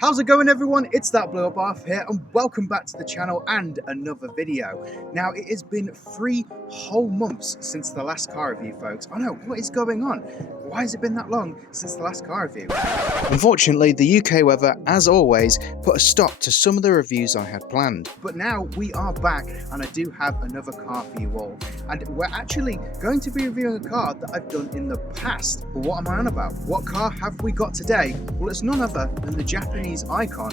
How's it going, everyone? It's that blow up off here, and welcome back to the channel and another video. Now, it has been 3 whole months since the last car review, folks. I know, what is going on? Why has it been that long since the last car review? Unfortunately, the UK weather, as always, put a stop to some of the reviews I had planned. But now we are back, and I do have another car for you all. And we're actually going to be reviewing a car that I've done in the past. But what am I on about? What car have we got today? Well, it's none other than the Japanese icon,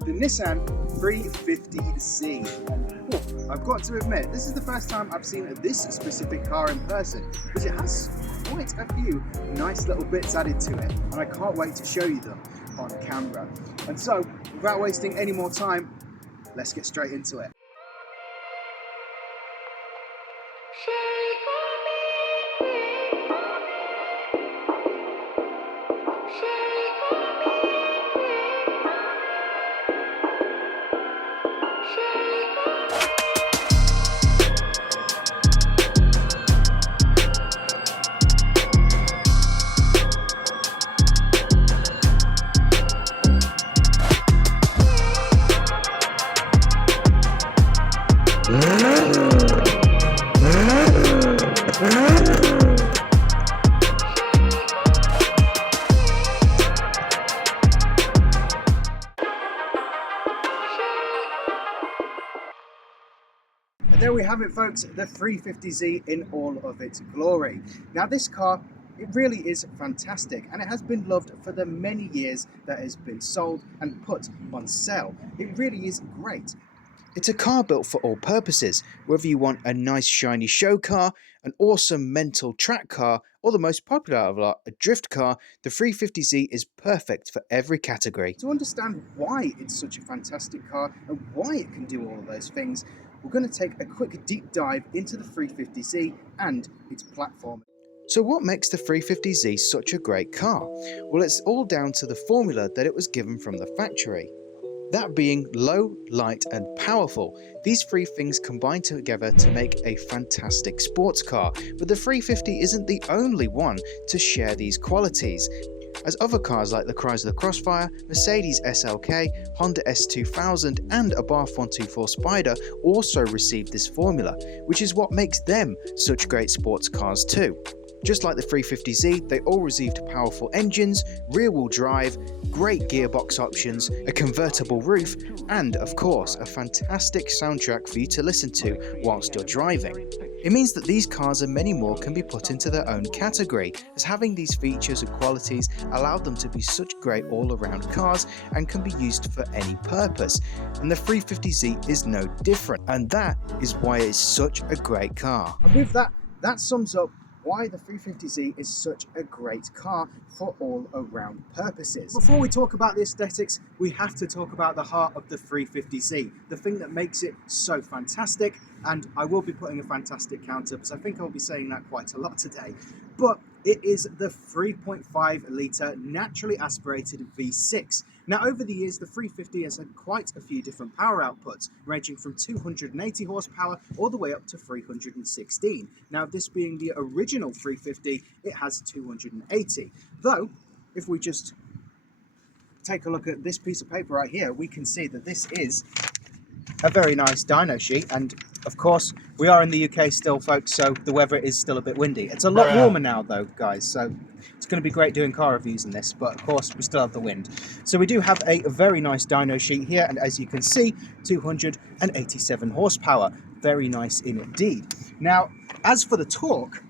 the Nissan 350Z. And I've got to admit, this is the first time I've seen this specific car in person, because it has quite a few nice little bits added to it, and I can't wait to show you them on camera. And so, without wasting any more time, let's get straight into it. There we have it, folks, the 350Z in all of its glory. Now, this car, it really is fantastic, and it has been loved for the many years that it has been sold and put on sale. It really is great. It's a car built for all purposes, whether you want a nice shiny show car, an awesome mental track car, or the most popular of lot, a drift car. The 350Z is perfect for every category. To understand why it's such a fantastic car and why it can do all of those things, we're going to take a quick deep dive into the 350Z and its platform. So what makes the 350Z such a great car? Well, it's all down to the formula that it was given from the factory. That being low, light and powerful. These three things combine together to make a fantastic sports car, but the 350 isn't the only one to share these qualities, as other cars like the Chrysler Crossfire, Mercedes SLK, Honda S2000 and Abarth 124 Spider also received this formula, which is what makes them such great sports cars too. Just like the 350Z, they all received powerful engines, rear-wheel drive, great gearbox options, a convertible roof, and of course, a fantastic soundtrack for you to listen to whilst you're driving. It means that these cars and many more can be put into their own category, as having these features and qualities allowed them to be such great all-around cars and can be used for any purpose. And the 350Z is no different, and that is why it's such a great car. And with that, that sums up why the 350Z is such a great car for all-around purposes. Before we talk about the aesthetics, we have to talk about the heart of the 350Z, the thing that makes it so fantastic, and I will be putting a fantastic counter because I think I'll be saying that quite a lot today, but it is the 3.5 litre naturally aspirated V6. Now, over the years, the 350 has had quite a few different power outputs, ranging from 280 horsepower all the way up to 316. Now, this being the original 350, it has 280. Though, if we just take a look at this piece of paper right here, we can see that this is a very nice dyno sheet, and of course we are in the UK still, folks, so the weather is still a bit windy. It's a lot warmer now though, guys, so it's going to be great doing car reviews in this, but of course we still have the wind. So we do have a very nice dyno sheet here, and as you can see, 287 horsepower. Very nice indeed. Now, as for the torque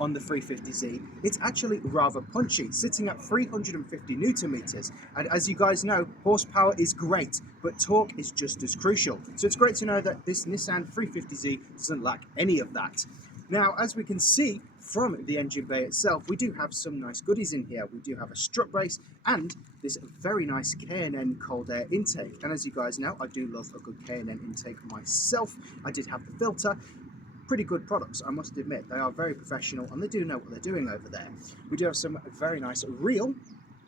on the 350Z, it's actually rather punchy, sitting at 350 Newton meters. And as you guys know, horsepower is great, but torque is just as crucial. So it's great to know that this Nissan 350Z doesn't lack any of that. Now, as we can see from the engine bay itself, we do have some nice goodies in here. We do have a strut brace and this very nice K&N cold air intake. And as you guys know, I do love a good K&N intake myself. I did have the filter. Pretty good products, I must admit. They are very professional and they do know what they're doing over there. We do have some very nice real,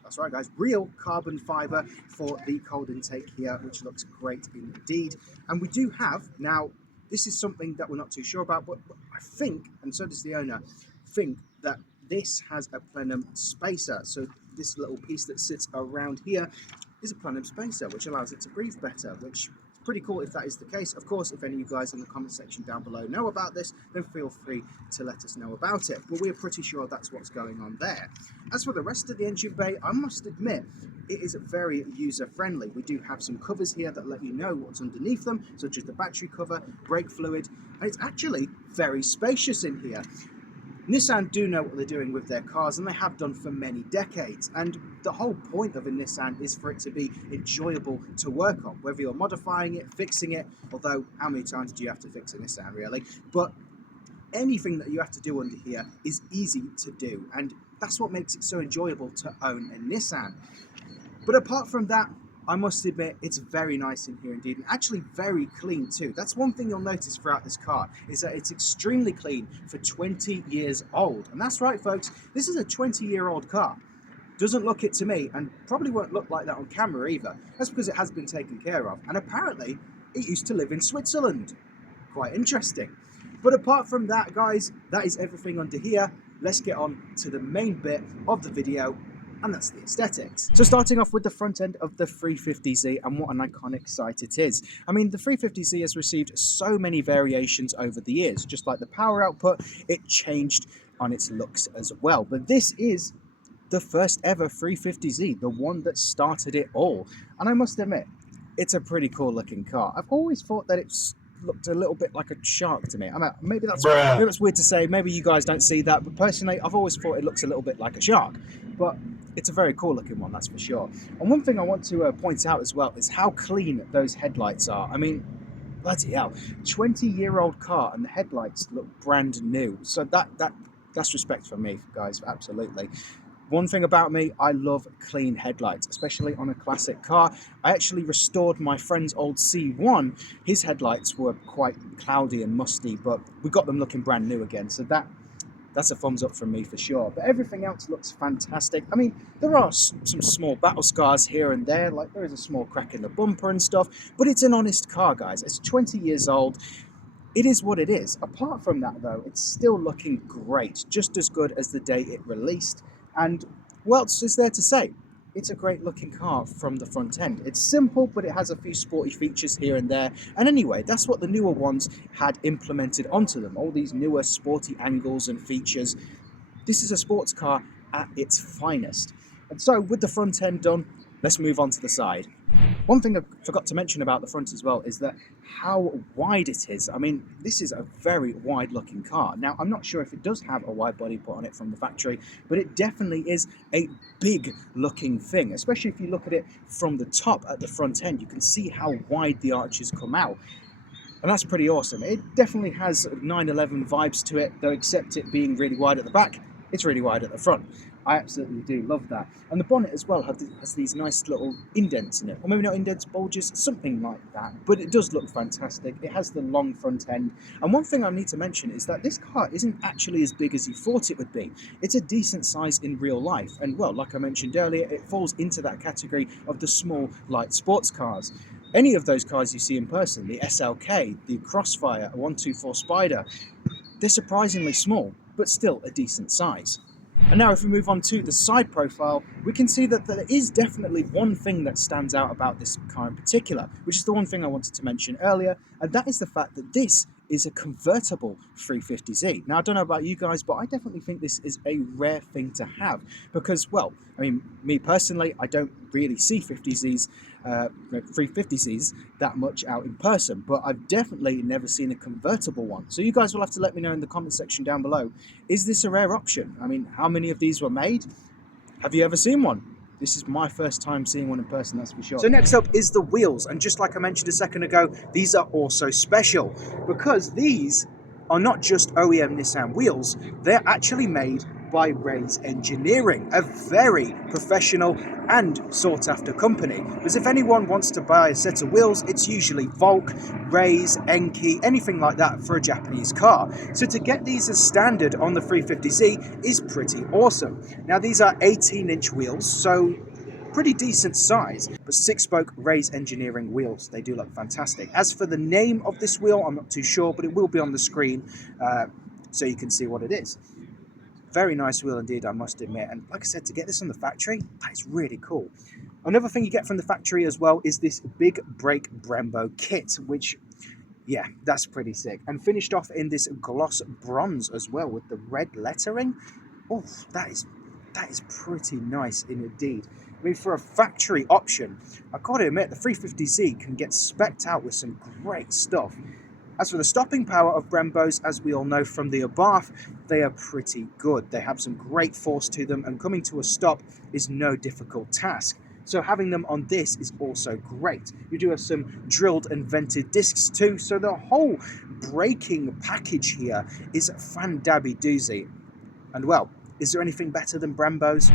that's right guys, real carbon fiber for the cold intake here, which looks great indeed. And we do have, now this is something that we're not too sure about, but I think, and so does the owner, think that this has a plenum spacer. So this little piece that sits around here is a plenum spacer, which allows it to breathe better, which pretty cool if that is the case. Of course, if any of you guys in the comment section down below know about this, then feel free to let us know about it. But we're pretty sure that's what's going on there. As for the rest of the engine bay, I must admit, it is very user-friendly. We do have some covers here that let you know what's underneath them, such as the battery cover, brake fluid, and it's actually very spacious in here. Nissan do know what they're doing with their cars, and they have done for many decades, and the whole point of a Nissan is for it to be enjoyable to work on, whether you're modifying it, fixing it, although how many times do you have to fix a Nissan really? But anything that you have to do under here is easy to do, and that's what makes it so enjoyable to own a Nissan. But apart from that, I must admit, it's very nice in here indeed, and actually very clean too. That's one thing you'll notice throughout this car, is that it's extremely clean for 20 years old. And that's right, folks, this is a 20-year-old car. Doesn't look it to me, and probably won't look like that on camera either. That's because it has been taken care of, and apparently it used to live in Switzerland. Quite interesting. But apart from that, guys, that is everything under here. Let's get on to the main bit of the video, and that's the aesthetics. So starting off with the front end of the 350Z, and what an iconic sight it is. I mean, the 350Z has received so many variations over the years. Just like the power output, it changed on its looks as well. But this is the first ever 350Z, the one that started it all. And I must admit, it's a pretty cool looking car. I've always thought that it's looked a little bit like a shark to me. I mean, maybe that's weird to say. Maybe you guys don't see that, but personally, I've always thought it looks a little bit like a shark. But it's a very cool looking one, that's for sure. And one thing I want to point out as well is how clean those headlights are. I mean, bloody hell, 20-year-old car and the headlights look brand new. So that's respect for me, guys, absolutely. One thing about me, I love clean headlights, especially on a classic car. I actually restored my friend's old C1. His headlights were quite cloudy and musty, but we got them looking brand new again. So that's a thumbs up from me for sure. But everything else looks fantastic. I mean, there are some small battle scars here and there, like there is a small crack in the bumper and stuff, but it's an honest car, guys. It's 20 years old. It is what it is. Apart from that, though, it's still looking great, just as good as the day it released. And what else is there to say? It's a great looking car from the front end. It's simple, but it has a few sporty features here and there. And anyway, that's what the newer ones had implemented onto them. All these newer sporty angles and features. This is a sports car at its finest. And so with the front end done, let's move on to the side. One thing I forgot to mention about the front as well is that how wide it is. I mean, this is a very wide looking car. Now, I'm not sure if it does have a wide body put on it from the factory, but it definitely is a big looking thing, especially if you look at it from the top at the front end. You can see how wide the arches come out. And that's pretty awesome. It definitely has 911 vibes to it, though except it being really wide at the back, it's really wide at the front. I absolutely do love that. And the bonnet as well has these nice little indents in it. Or maybe not indents, bulges, something like that. But it does look fantastic. It has the long front end. And one thing I need to mention is that this car isn't actually as big as you thought it would be. It's a decent size in real life. And well, like I mentioned earlier, it falls into that category of the small, light sports cars. Any of those cars you see in person, the SLK, the Crossfire, a 124 Spider, they're surprisingly small, but still a decent size. And now if we move on to the side profile, we can see that there is definitely one thing that stands out about this car in particular, which is the one thing I wanted to mention earlier, and that is the fact that this is a convertible 350Z. Now, I don't know about you guys, but I definitely think this is a rare thing to have because, well, I mean, me personally, I don't really see 350Zs that much out in person, but I've definitely never seen a convertible one. So you guys will have to let me know in the comment section down below. Is this a rare option? I mean, how many of these were made? Have you ever seen one? This is my first time seeing one in person, that's for sure. So next up is the wheels. And just like I mentioned a second ago, these are also special because these are not just OEM Nissan wheels. They're actually made by Ray's Engineering, a very professional and sought after company. Because if anyone wants to buy a set of wheels, it's usually Volk, Ray's, Enki, anything like that for a Japanese car. So to get these as standard on the 350Z is pretty awesome. Now these are 18-inch wheels, so pretty decent size, but 6-spoke Ray's Engineering wheels. They do look fantastic. As for the name of this wheel, I'm not too sure, but it will be on the screen so you can see what it is. Very nice wheel indeed, I must admit. And like I said, to get this on the factory, that is really cool. Another thing you get from the factory as well is this big brake Brembo kit, which, yeah, that's pretty sick. And finished off in this gloss bronze as well with the red lettering. Oh, that is pretty nice indeed. I mean, for a factory option, I've got to admit, the 350Z can get specced out with some great stuff. As for the stopping power of Brembos, as we all know from the above, they are pretty good. They have some great force to them, and coming to a stop is no difficult task. So having them on this is also great. You do have some drilled and vented discs too, so the whole braking package here is fan-dabby doozy. And well, is there anything better than Brembos?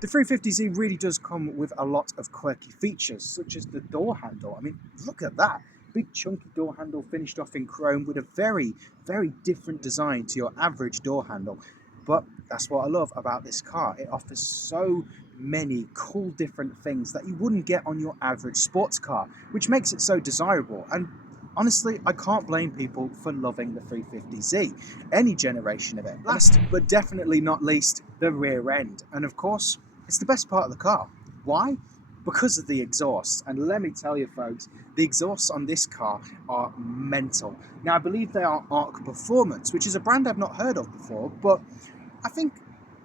The 350Z really does come with a lot of quirky features, such as the door handle. I mean, look at that. Big chunky door handle finished off in chrome with a very, very different design to your average door handle. But that's what I love about this car. It offers so many cool different things that you wouldn't get on your average sports car, which makes it so desirable. And honestly, I can't blame people for loving the 350Z, any generation of it. Last but definitely not least, the rear end. And of course, it's the best part of the car. Why? Because of the exhaust. And let me tell you folks, the exhausts on this car are mental. Now I believe they are Arc Performance, which is a brand I've not heard of before, but I think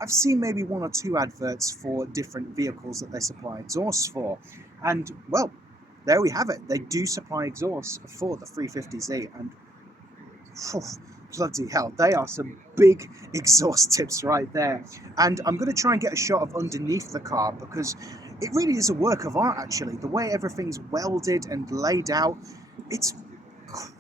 I've seen maybe 1 or 2 adverts for different vehicles that they supply exhausts for. And well, there we have it. They do supply exhausts for the 350Z, and whew, bloody hell, they are some big exhaust tips right there. And I'm going to try and get a shot of underneath the car, because it really is a work of art actually. The way everything's welded and laid out, it's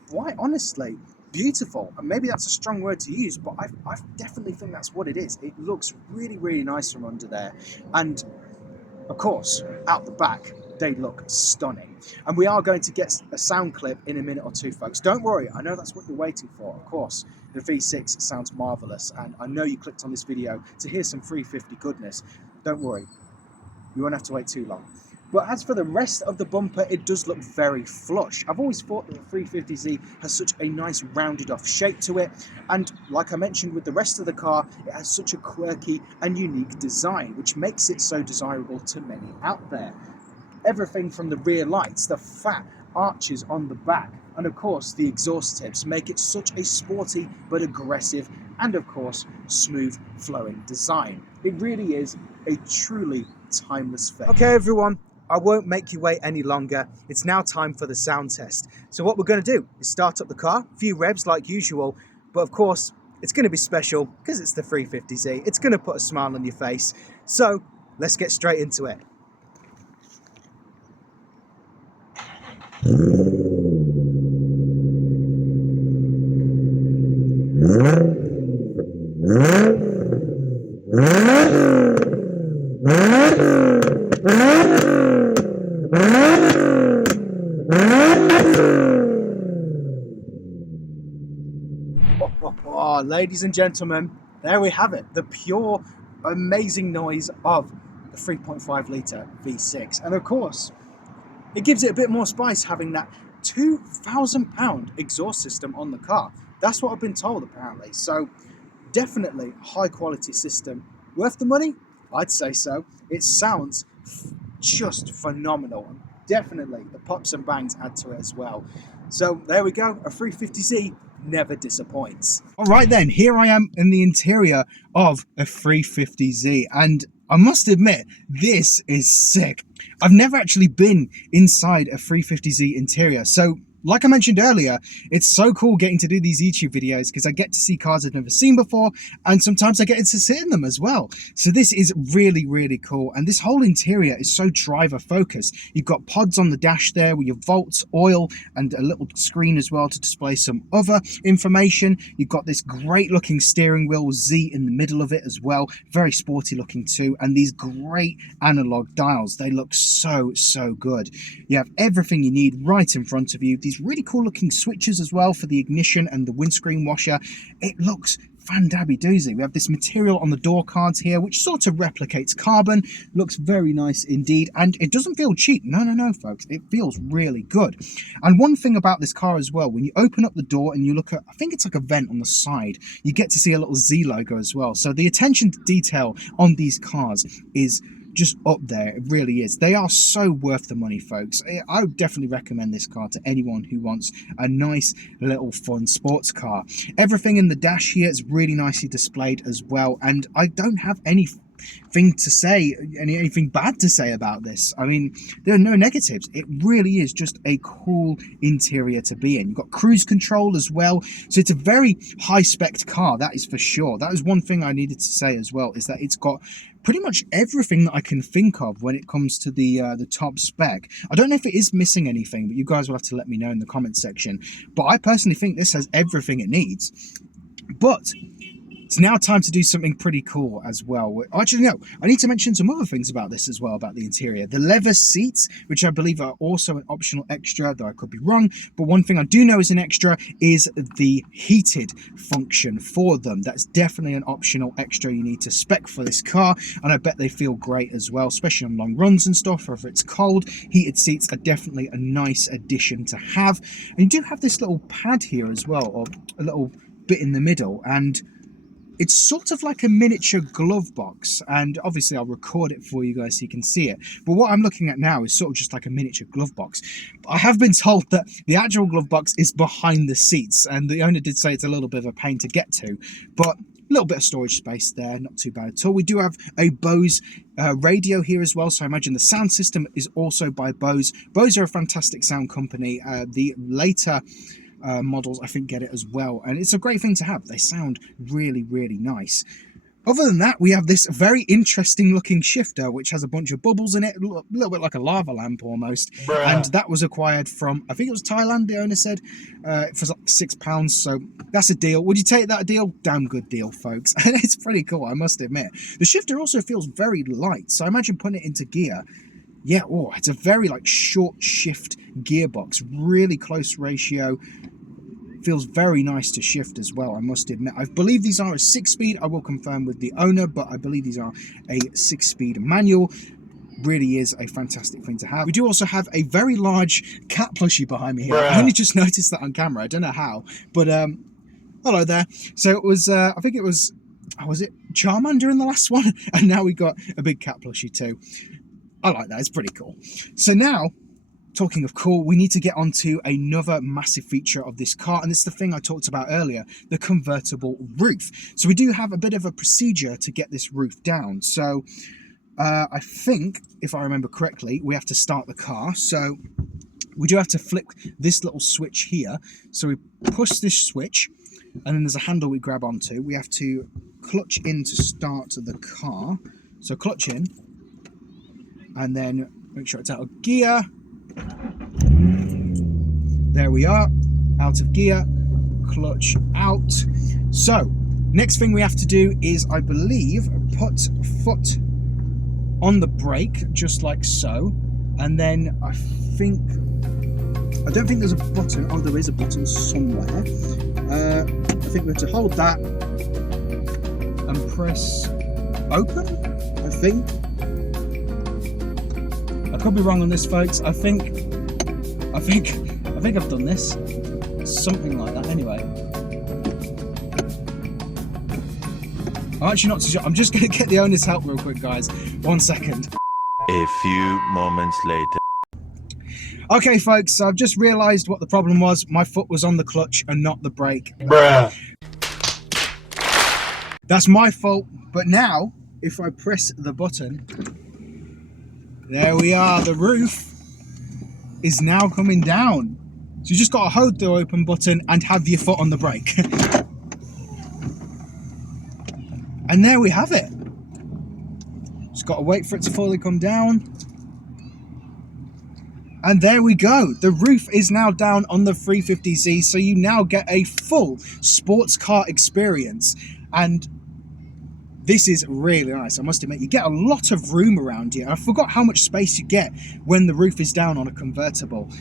quite honestly beautiful. And maybe that's a strong word to use, but I definitely think that's what it is. It looks really, really nice from under there. And of course, out the back, they look stunning. And we are going to get a sound clip in a minute or two, folks. Don't worry, I know that's what you're waiting for. Of course, the V6 sounds marvelous, and I know you clicked on this video to hear some 350 goodness. Don't worry, you won't have to wait too long. But as for the rest of the bumper, it does look very flush. I've always thought that the 350Z has such a nice rounded off shape to it. And like I mentioned with the rest of the car, it has such a quirky and unique design, which makes it so desirable to many out there. Everything from the rear lights, the fat arches on the back, and of course the exhaust tips make it such a sporty but aggressive and of course smooth flowing design. It really is a truly timeless thing. Okay everyone, I won't make you wait any longer. It's now time for the sound test. So what we're going to do is start up the car, a few revs like usual, but of course it's going to be special because it's the 350Z. It's going to put a smile on your face. So let's get straight into it. Oh, ladies and gentlemen, there we have it. The pure, amazing noise of the 3.5 litre V6. And of course, it gives it a bit more spice having that £2,000 exhaust system on the car. That's what I've been told apparently. So definitely a high quality system. Worth the money? I'd say so. It sounds just phenomenal. And definitely the pops and bangs add to it as well. So there we go, a 350Z never disappoints. All right then, here I am in the interior of a 350Z, and I must admit, this is sick. I've never actually been inside a 350Z interior, so like I mentioned earlier, it's so cool getting to do these YouTube videos because I get to see cars I've never seen before, and sometimes I get to sit in them as well. So this is really, really cool. And this whole interior is so driver focused. You've got pods on the dash there with your volts, oil, and a little screen as well to display some other information. You've got this great looking steering wheel with Z in the middle of it as well. Very sporty looking too. And these great analog dials. They look so, so good. You have everything you need right in front of you. These really cool looking switches as well for the ignition and the windscreen washer. It looks fan-dabby doozy. We have this material on the door cards here, which sort of replicates carbon. Looks very nice indeed, and it doesn't feel cheap. No, folks, it feels really good. And one thing about this car as well, when you open up the door and you look at, I think it's like a vent on the side, you get to see a little Z logo as well. So the attention to detail on these cars is just up there. It really is. They are so worth the money, folks. I would definitely recommend this car to anyone who wants a nice little fun sports car. Everything in the dash here is really nicely displayed as well, and I don't have anything to say, anything bad to say about this. I mean, there are no negatives. It really is just a cool interior to be in. You've got cruise control as well, so it's a very high spec car, that is for sure. That is one thing I needed to say as well, is that it's got pretty much everything that I can think of when it comes to the top spec. I don't know if it is missing anything, but you guys will have to let me know in the comment section. But I personally think this has everything it needs. But it's now time to do something pretty cool as well. Actually, no, I need to mention some other things about this as well, about the interior. The leather seats, which I believe are also an optional extra, though I could be wrong. But one thing I do know is an extra is the heated function for them. That's definitely an optional extra you need to spec for this car. And I bet they feel great as well, especially on long runs and stuff, or if it's cold. Heated seats are definitely a nice addition to have. And you do have this little pad here as well, or a little bit in the middle. And it's sort of like a miniature glove box, and obviously I'll record it for you guys so you can see it. But what I'm looking at now is sort of just like a miniature glove box. I have been told that the actual glove box is behind the seats, and the owner did say it's a little bit of a pain to get to, but a little bit of storage space there, not too bad at all. We do have a Bose radio here as well, so I imagine the sound system is also by Bose. Bose are a fantastic sound company. The later models I think get it as well, and it's a great thing to have. They sound really nice. Other than that, we have this very interesting looking shifter which has a bunch of bubbles in it, a little bit like a lava lamp almost. Bruh. And that was acquired from, I think it was Thailand, the owner said, for like £6, so that's a deal. Would you take that deal? Damn good deal, folks. And it's pretty cool, I must admit. The shifter also feels very light, so I imagine putting it into gear, yeah, oh, it's a very like short shift gearbox, really close ratio. Feels very nice to shift as well, I must admit. I believe these are a 6-speed. I will confirm with the owner, but I believe these are a 6-speed manual. Really is a fantastic thing to have. We do also have a very large cat plushie behind me here. Bruh. I only just noticed that on camera. I don't know how, but hello there. So it was, I think it was it Charmander in the last one? And now we got a big cat plushie too. I like that, it's pretty cool. So now, talking of cool, we need to get onto another massive feature of this car, and it's the thing I talked about earlier, the convertible roof. So we do have a bit of a procedure to get this roof down. So I think, if I remember correctly, we have to start the car. So we do have to flick this little switch here. So we push this switch, and then there's a handle we grab onto. We have to clutch in to start the car. So clutch in, and then make sure it's out of gear. There we are, out of gear, clutch out. So next thing we have to do is, I believe, put foot on the brake, just like so, and then I don't think there's a button. Oh, there is a button somewhere. I think we have to hold that and press open, I think. I could be wrong on this, folks. I think I've done this. Something like that, anyway. I'm actually not too sure. I'm just going to get the owner's help real quick, guys. 1 second. A few moments later. Okay, folks, so I've just realised what the problem was. My foot was on the clutch and not the brake. Bruh. That's my fault. But now, if I press the button, there we are. The roof is now coming down. So you just got to hold the open button and have your foot on the brake. And there we have it. Just got to wait for it to fully come down. And there we go. The roof is now down on the 350Z, so you now get a full sports car experience. And this is really nice, I must admit. You get a lot of room around you. I forgot how much space you get when the roof is down on a convertible.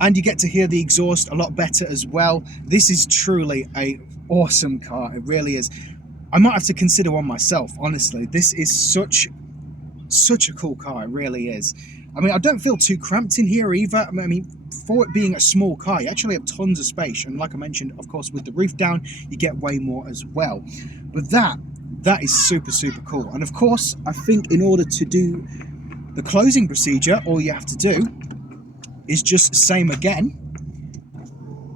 And you get to hear the exhaust a lot better as well. This is truly a awesome car. It really is. I might have to consider one myself, honestly. This is such a cool car. It really is. I mean, I don't feel too cramped in here either. I mean, for it being a small car, you actually have tons of space. And like I mentioned, of course, with the roof down, you get way more as well. But that is super cool. And of course, I think in order to do the closing procedure, all you have to do is just same again.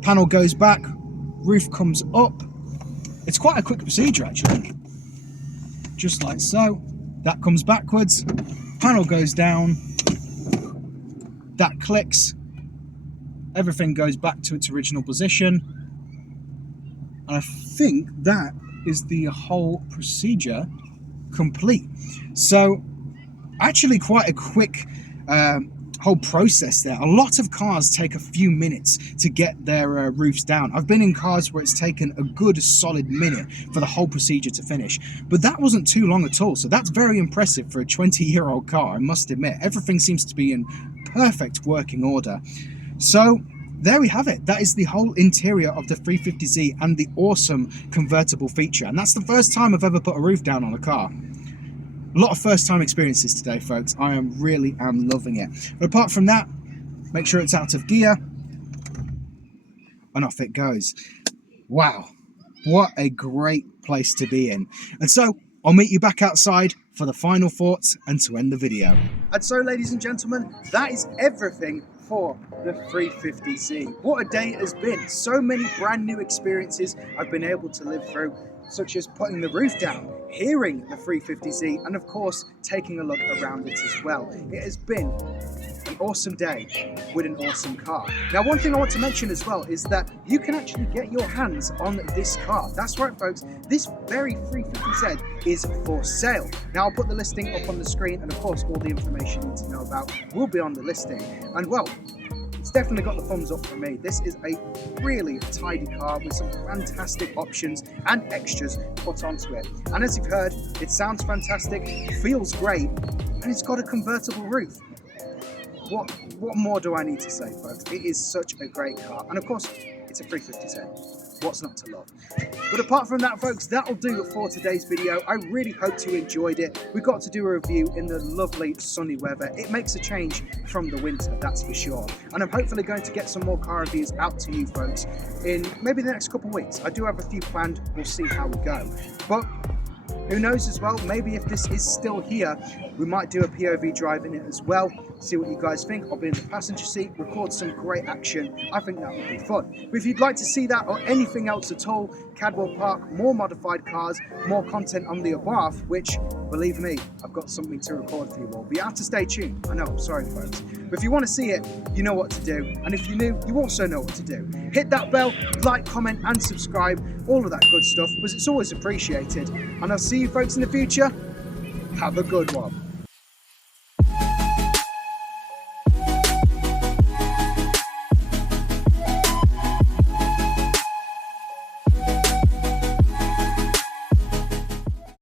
Panel goes back, roof comes up. It's quite a quick procedure actually. Just like so. That comes backwards, panel goes down, that clicks, everything goes back to its original position. And I think that is the whole procedure complete. So actually quite a quick whole process there. A lot of cars take a few minutes to get their roofs down. I've been in cars where it's taken a good solid minute for the whole procedure to finish, but that wasn't too long at all. So that's very impressive for a 20-year-old car, I must admit. Everything seems to be in perfect working order. So there we have it. That is the whole interior of the 350Z and the awesome convertible feature. And that's the first time I've ever put a roof down on a car. A lot of first-time experiences today, folks. I really am loving it. But apart from that, make sure it's out of gear, and off it goes. Wow, what a great place to be in. And so, I'll meet you back outside for the final thoughts and to end the video. And so, ladies and gentlemen, that is everything for the 350Z. What a day it has been. So many brand new experiences I've been able to live through, such as putting the roof down, hearing the 350Z, and of course taking a look around it as well. It has been an awesome day with an awesome car. Now, one thing I want to mention as well is that you can actually get your hands on this car. That's right, folks, this very 350Z is for sale. Now, I'll put the listing up on the screen, and of course all the information you need to know about will be on the listing. And well, it's definitely got the thumbs up for me. This is a really tidy car with some fantastic options and extras put onto it. And as you've heard, it sounds fantastic, feels great, and it's got a convertible roof. What more do I need to say, folks? It is such a great car. And of course, it's a 350Z. What's not to love? But apart from that, folks, that'll do it for today's video. I really hope you enjoyed it. We got to do a review in the lovely sunny weather. It makes a change from the winter, that's for sure. And I'm hopefully going to get some more car reviews out to you folks in maybe the next couple of weeks. I do have a few planned. We'll see how we go. But who knows as well, maybe if this is still here, we might do a POV drive in it as well, see what you guys think. I'll be in the passenger seat, record some great action. I think that would be fun. But if you'd like to see that or anything else at all, Cadwell Park, more modified cars, more content on the above, which, believe me, I've got something to record for you all. But you have to stay tuned. I know, I'm sorry folks. But if you want to see it, you know what to do. And if you're new, you also know what to do. Hit that bell, like, comment and subscribe, all of that good stuff, because it's always appreciated. And I'll see you folks in the future. Have a good one.